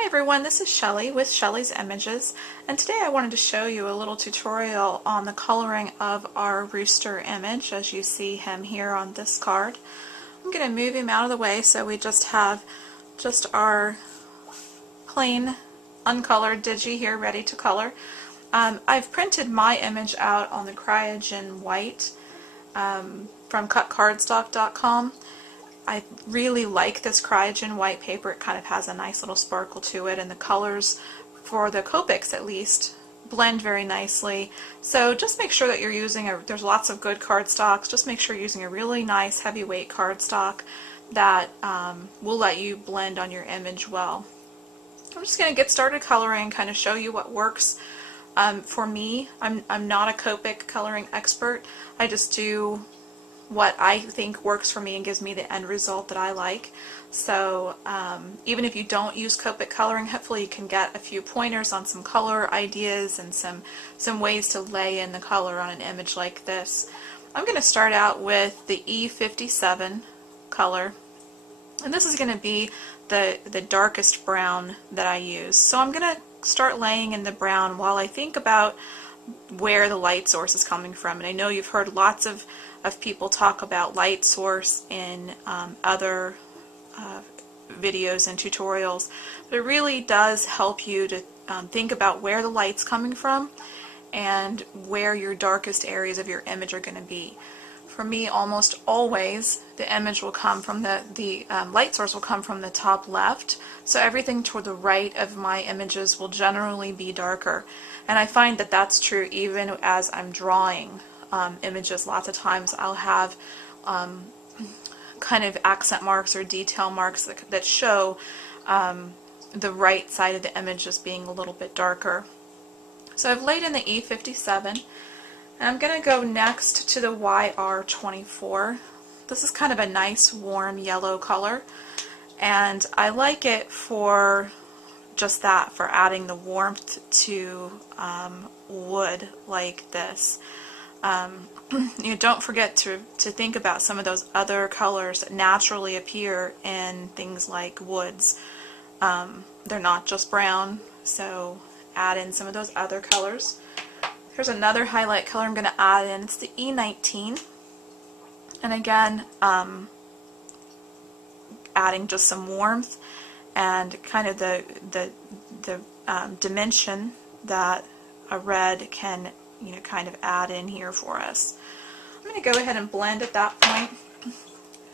Hi everyone, this is Shelly with Shelly's Images, and today I wanted to show you a little tutorial on the coloring of our rooster image as you see him here on this card. I'm going to move him out of the way so we just have our plain uncolored digi here ready to color. I've printed my image out on the Cryogen White from cutcardstock.com. I really like this Cryogen white paper. It kind of has a nice little sparkle to it, and the colors for the Copics at least blend very nicely. So just make sure that you're using there's lots of good cardstocks, just make sure you're using a really nice heavyweight cardstock that will let you blend on your image well. I'm just going to get started coloring, kind of show you what works for me. I'm not a Copic coloring expert. I just do what I think works for me and gives me the end result that I like. So even if you don't use Copic coloring, hopefully you can get a few pointers on some color ideas and some ways to lay in the color on an image like this. I'm going to start out with the E57 color, and this is going to be the darkest brown that I use. So I'm going to start laying in the brown while I think about where the light source is coming from. And I know you've heard lots of people talk about light source in other videos and tutorials, but it really does help you to think about where the light's coming from and where your darkest areas of your image are going to be. For me, almost always the image will come from the light source will come from the top left, so everything toward the right of my images will generally be darker. And I find that that's true even as I'm drawing images. Lots of times I'll have kind of accent marks or detail marks that show the right side of the image as being a little bit darker. So I've laid in the E57, and I'm going to go next to the YR24. This is kind of a nice warm yellow color, and I like it for just that, for adding the warmth to wood like this. You don't forget to think about some of those other colors that naturally appear in things like woods. They're not just brown, so add in some of those other colors. Here's another highlight color I'm going to add in. It's the E19, and again adding just some warmth and kind of the dimension that a red can kind of add in here for us. I'm going to go ahead and blend at that point.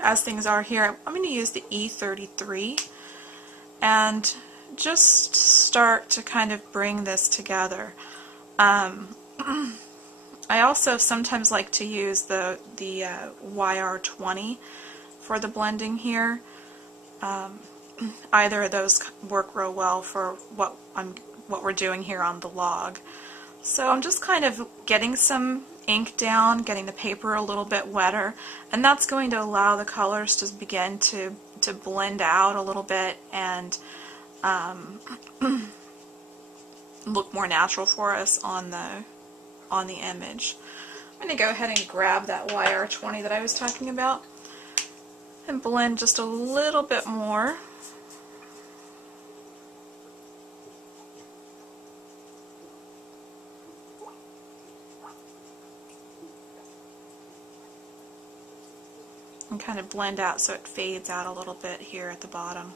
As things are here, I'm going to use the E33 and just start to kind of bring this together. I also sometimes like to use the YR20 for the blending here. Either of those work real well for what we're doing here on the log. So I'm just kind of getting some ink down, getting the paper a little bit wetter, and that's going to allow the colors to begin to blend out a little bit and look more natural for us on the image. I'm going to go ahead and grab that YR20 that I was talking about and blend just a little bit more. And kind of blend out so it fades out a little bit here at the bottom.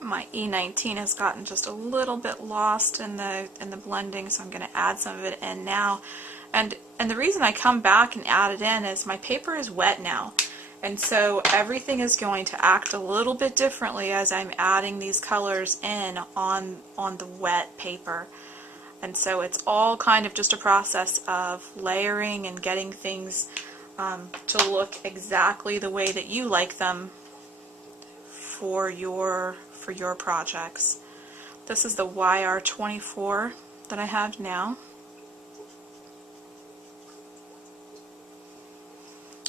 My E19 has gotten just a little bit lost in the blending, so I'm going to add some of it in now. And the reason I come back and add it in is my paper is wet now, and so everything is going to act a little bit differently as I'm adding these colors in on the wet paper. And so it's all kind of just a process of layering and getting things to look exactly the way that you like them for your projects. This is the YR24 that I have now.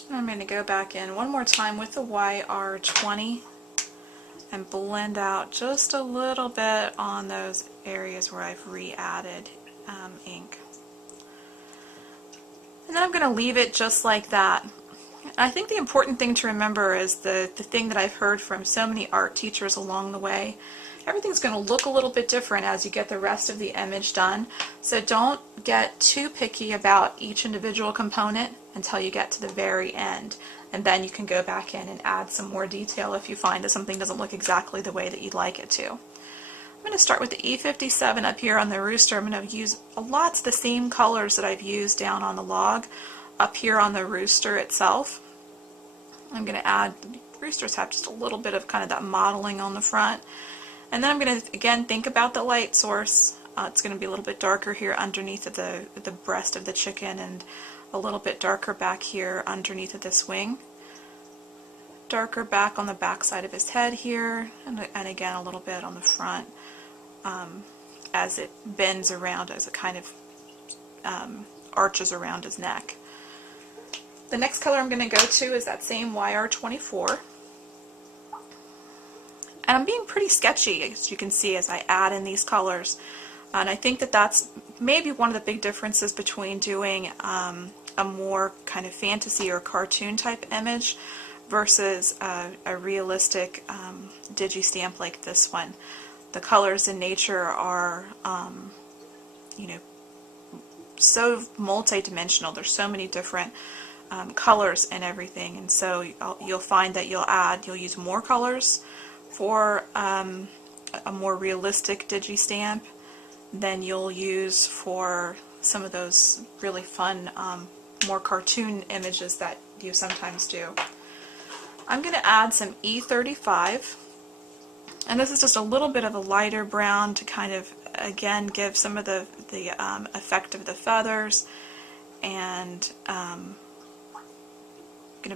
And I'm going to go back in one more time with the YR20 and blend out just a little bit on those areas where I've re-added ink. And then I'm going to leave it just like that. I think the important thing to remember is the thing that I've heard from so many art teachers along the way. Everything's going to look a little bit different as you get the rest of the image done. So don't get too picky about each individual component until you get to the very end. And then you can go back in and add some more detail if you find that something doesn't look exactly the way that you'd like it to. I'm going to start with the E57 up here on the rooster. I'm going to use lots of the same colors that I've used down on the log up here on the rooster itself. I'm going to add, roosters have just a little bit of kind of that modeling on the front. And then I'm going to, again, think about the light source. It's going to be a little bit darker here underneath of the breast of the chicken, and a little bit darker back here underneath of this wing. Darker back on the back side of his head here, and again a little bit on the front as it bends around, as it kind of arches around his neck. The next color I'm going to go to is that same YR24. And I'm being pretty sketchy, as you can see, as I add in these colors. And I think that that's maybe one of the big differences between doing a more kind of fantasy or cartoon type image versus a realistic digi stamp like this one. The colors in nature are, you know, so multi-dimensional. There's so many different colors and everything, and so you'll find that you'll use more colors for a more realistic digi stamp than you'll use for some of those really fun, more cartoon images that you sometimes do. I'm going to add some E35, and this is just a little bit of a lighter brown to kind of, again, give some of the effect of the feathers, and going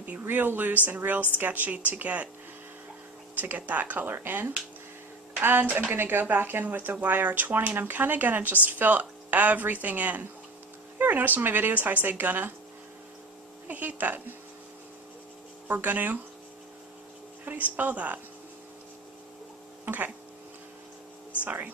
to be real loose and real sketchy to get that color in. And I'm going to go back in with the YR20, and I'm kind of going to just fill everything in. Have you ever noticed in my videos how I say gonna? I hate that. Or gonna. How do you spell that? Okay. Sorry.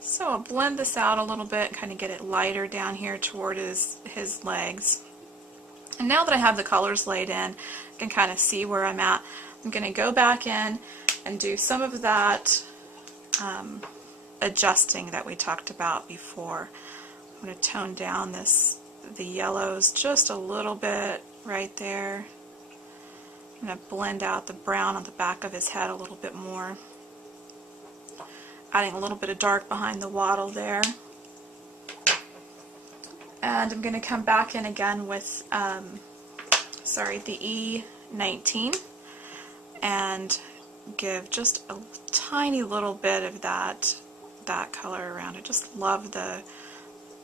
So I'll blend this out a little bit, kind of get it lighter down here toward his legs. And now that I have the colors laid in, I can kind of see where I'm at. I'm going to go back in and do some of that adjusting that we talked about before. I'm going to tone down the yellows just a little bit right there. I'm going to blend out the brown on the back of his head a little bit more. Adding a little bit of dark behind the waddle there. And I'm going to come back in again with, the E19 and give just a tiny little bit of that color around. I just love the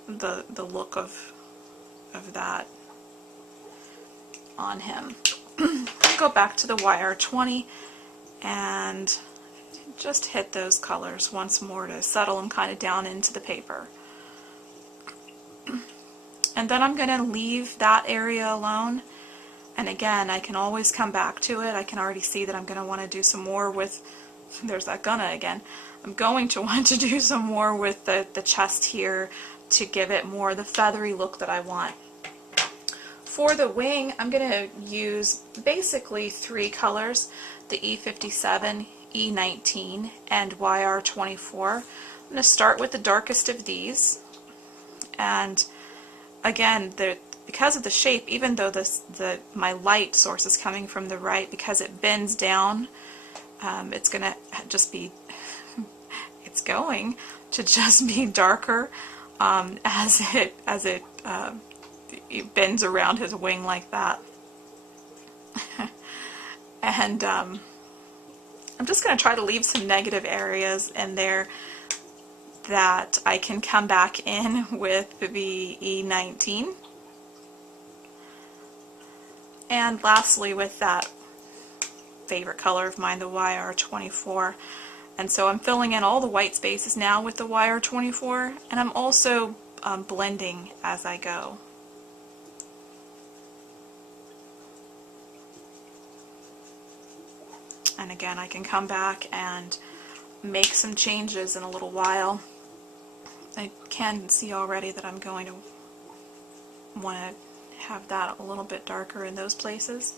look of that on him. Go back to the YR20 and just hit those colors once more to settle them kind of down into the paper. And then I'm going to leave that area alone, and again I can always come back to it. I can already see that I'm going to want to do some more with, there's that gonna again, I'm going to want to do some more with the chest here to give it more the feathery look that I want. For the wing, I'm going to use basically three colors, the E57, E19, and YR24. I'm going to start with the darkest of these, and again, because of the shape, even though my light source is coming from the right, because it bends down, it's going to just be, it's going to just be darker as it bends around his wing like that. And I'm just going to try to leave some negative areas in there that I can come back in with the E19. And lastly, with that favorite color of mine, the YR24. And so I'm filling in all the white spaces now with the YR24, and I'm also blending as I go. And again, I can come back and make some changes in a little while. I can see already that I'm going to want to have that a little bit darker in those places.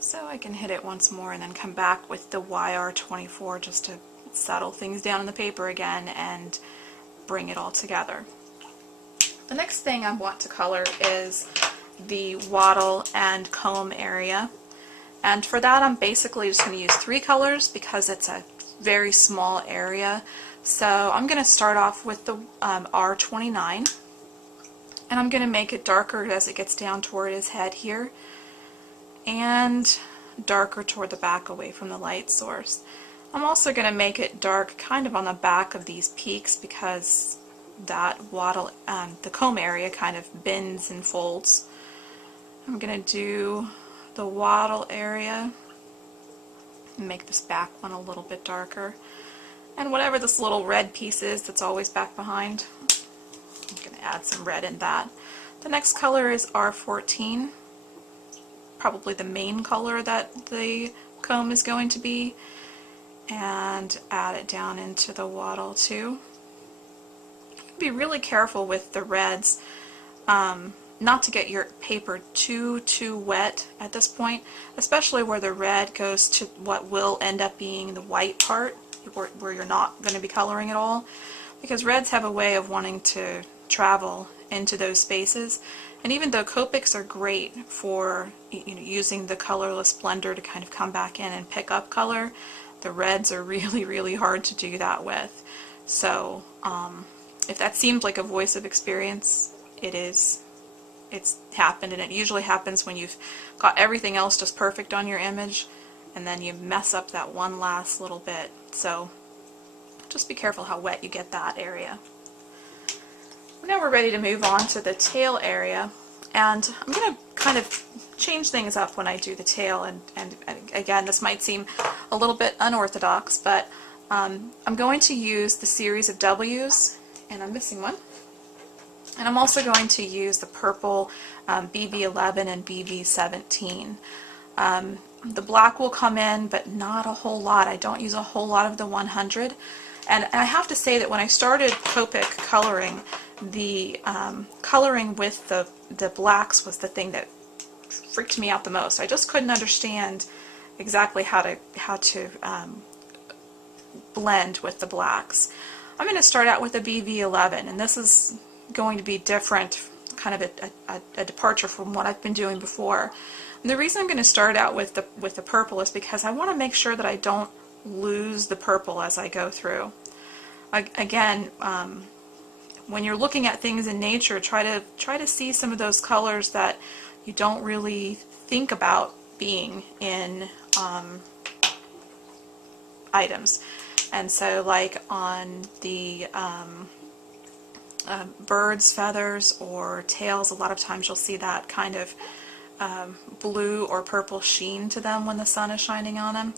So I can hit it once more and then come back with the YR24 just to settle things down in the paper again and bring it all together. The next thing I want to color is the Waddle and Comb area. And for that I'm basically just going to use 3 colors because it's a very small area. So I'm going to start off with the R29, and I'm going to make it darker as it gets down toward his head here, and darker toward the back away from the light source. I'm also going to make it dark kind of on the back of these peaks because that Waddle, the comb area kind of bends and folds. I'm going to do the Waddle area and make this back one a little bit darker. And whatever this little red piece is that's always back behind, I'm going to add some red in that. The next color is R14, probably the main color that the comb is going to be, and add it down into the Waddle too. Be really careful with the reds, not to get your paper too wet at this point, especially where the red goes to what will end up being the white part, where you're not going to be coloring at all, because reds have a way of wanting to travel into those spaces. And even though Copics are great for using the colorless blender to kind of come back in and pick up color, the reds are really hard to do that with. So if that seems like a voice of experience, it is. It's happened, and it usually happens when you've got everything else just perfect on your image and then you mess up that one last little bit. So just be careful how wet you get that area. Now we're ready to move on to the tail area, and I'm going to kind of change things up when I do the tail, and again, this might seem a little bit unorthodox, but I'm going to use the series of W's, and I'm missing one, and I'm also going to use the purple BB11 and BB17. The black will come in, but not a whole lot. I don't use a whole lot of the 100. And I have to say that when I started Copic Coloring, the coloring with the blacks was the thing that freaked me out the most. I just couldn't understand exactly how to blend with the blacks. I'm going to start out with a BB11, and this is going to be different, kind of a departure from what I've been doing before. And the reason I'm going to start out with the purple is because I want to make sure that I don't lose the purple as I go through. Again, when you're looking at things in nature, try to see some of those colors that you don't really think about being in items. And so, like on the birds' feathers or tails, a lot of times you'll see that kind of blue or purple sheen to them when the sun is shining on them.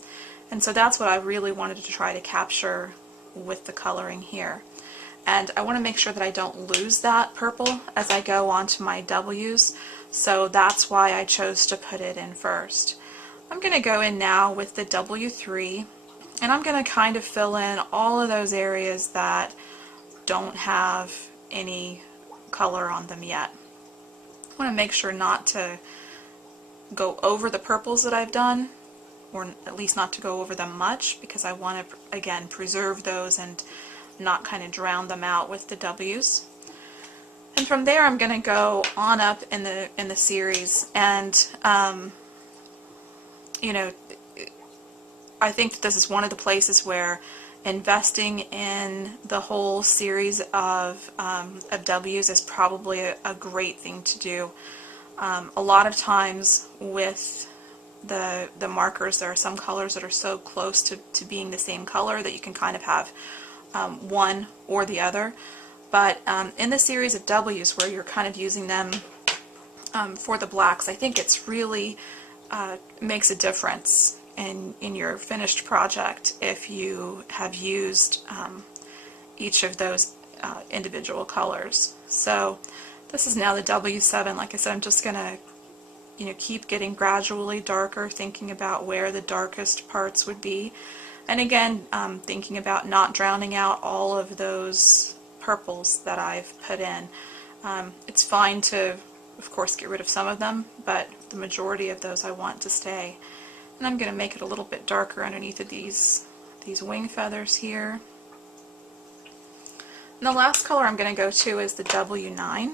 And so that's what I really wanted to try to capture with the coloring here. And I want to make sure that I don't lose that purple as I go on to my W's, so that's why I chose to put it in first. I'm going to go in now with the W3, and I'm going to kind of fill in all of those areas that don't have any color on them yet. I want to make sure not to go over the purples that I've done, or at least not to go over them much, because I want to, again, preserve those and not kind of drown them out with the W's. And from there I'm going to go on up in the series, and you know, I think that this is one of the places where investing in the whole series of W's is probably a great thing to do. A lot of times with the markers, there are some colors that are so close to being the same color that you can kind of have one or the other. But in the series of W's, where you're kind of using them for the blacks, I think it's really makes a difference in your finished project if you have used each of those individual colors. So this is now the W7. Like I said, I'm just going to keep getting gradually darker, thinking about where the darkest parts would be. And again, thinking about not drowning out all of those purples that I've put in. It's fine to, of course, get rid of some of them, but the majority of those I want to stay. And I'm going to make it a little bit darker underneath of these wing feathers here. And the last color I'm going to go to is the W9.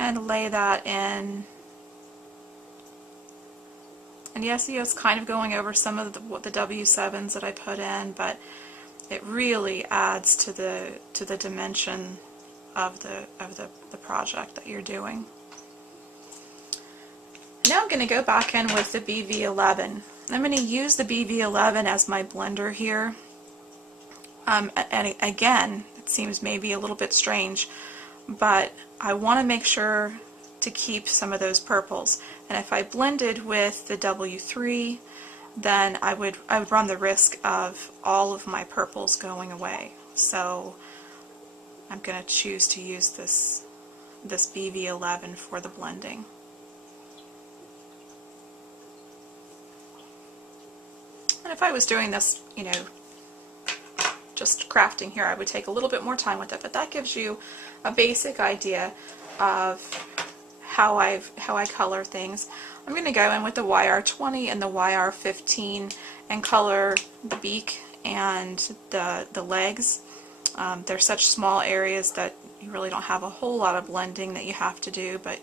And lay that in. And yes, it's kind of going over some of the W7s that I put in, but it really adds to the dimension of the project that you're doing. Now I'm going to go back in with the BV11. I'm going to use the BV11 as my blender here. And again, it seems maybe a little bit strange, but I want to make sure to keep some of those purples. And if I blended with the W3, then I would run the risk of all of my purples going away. So I'm going to choose to use this BV11 for the blending. And if I was doing this, just crafting here, I would take a little bit more time with it, but that gives you a basic idea of how I color things. I'm going to go in with the YR20 and the YR15 and color the beak and the legs. They're such small areas that you really don't have a whole lot of blending that you have to do, but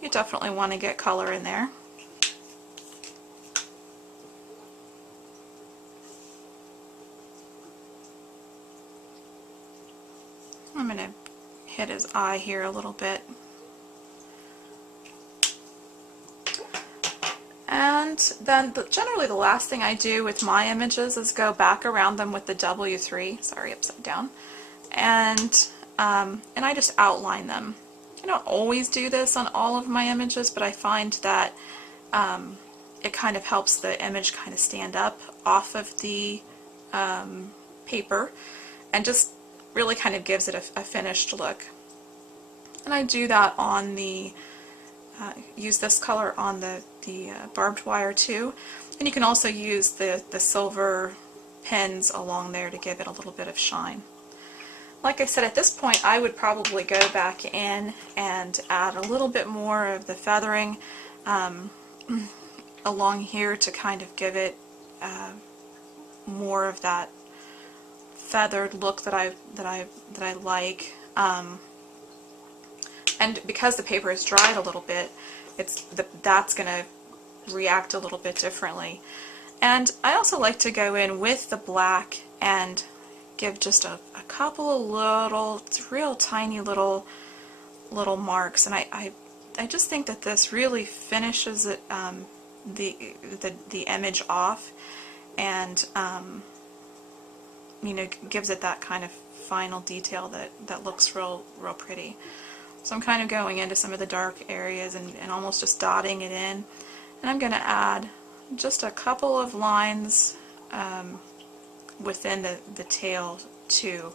you definitely want to get color in there. I'm going to hit his eye here a little bit. And then generally the last thing I do with my images is go back around them with the W3, sorry, upside down, and I just outline them. I don't always do this on all of my images, but I find that it kind of helps the image kind of stand up off of the paper and just really kind of gives it a finished look. And I do that on the, use this color on the barbed wire too. And you can also use the silver pins along there to give it a little bit of shine. Like I said, at this point I would probably go back in and add a little bit more of the feathering along here to kind of give it more of that feathered look that I like. And because the paper is dried a little bit, that's going to react a little bit differently. And I also like to go in with the black and give just a couple of little, real tiny little marks. And I just think that this really finishes it, the image off, and gives it that kind of final detail that looks real pretty. So I'm kind of going into some of the dark areas and almost just dotting it in. And I'm going to add just a couple of lines within the tail to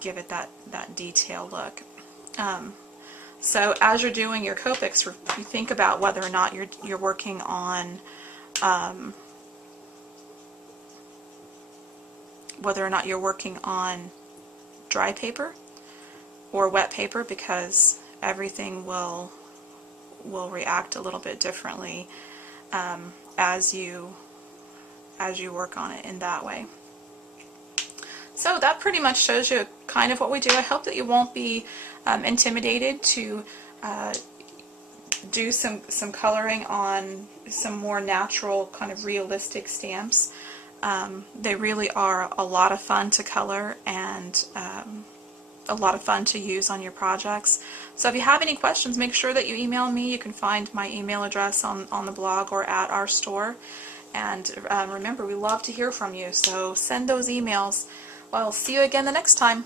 give it that detail look. So as you're doing your Copics, you think about whether or not you're working on dry paper or wet paper, because everything will react a little bit differently as you work on it in that way. So that pretty much shows you kind of what we do. I hope that you won't be intimidated to do some coloring on some more natural, kind of realistic stamps. They really are a lot of fun to color and a lot of fun to use on your projects. So if you have any questions, make sure that you email me. You can find my email address on the blog or at our store. And remember, we love to hear from you, so send those emails. Well, see you again the next time.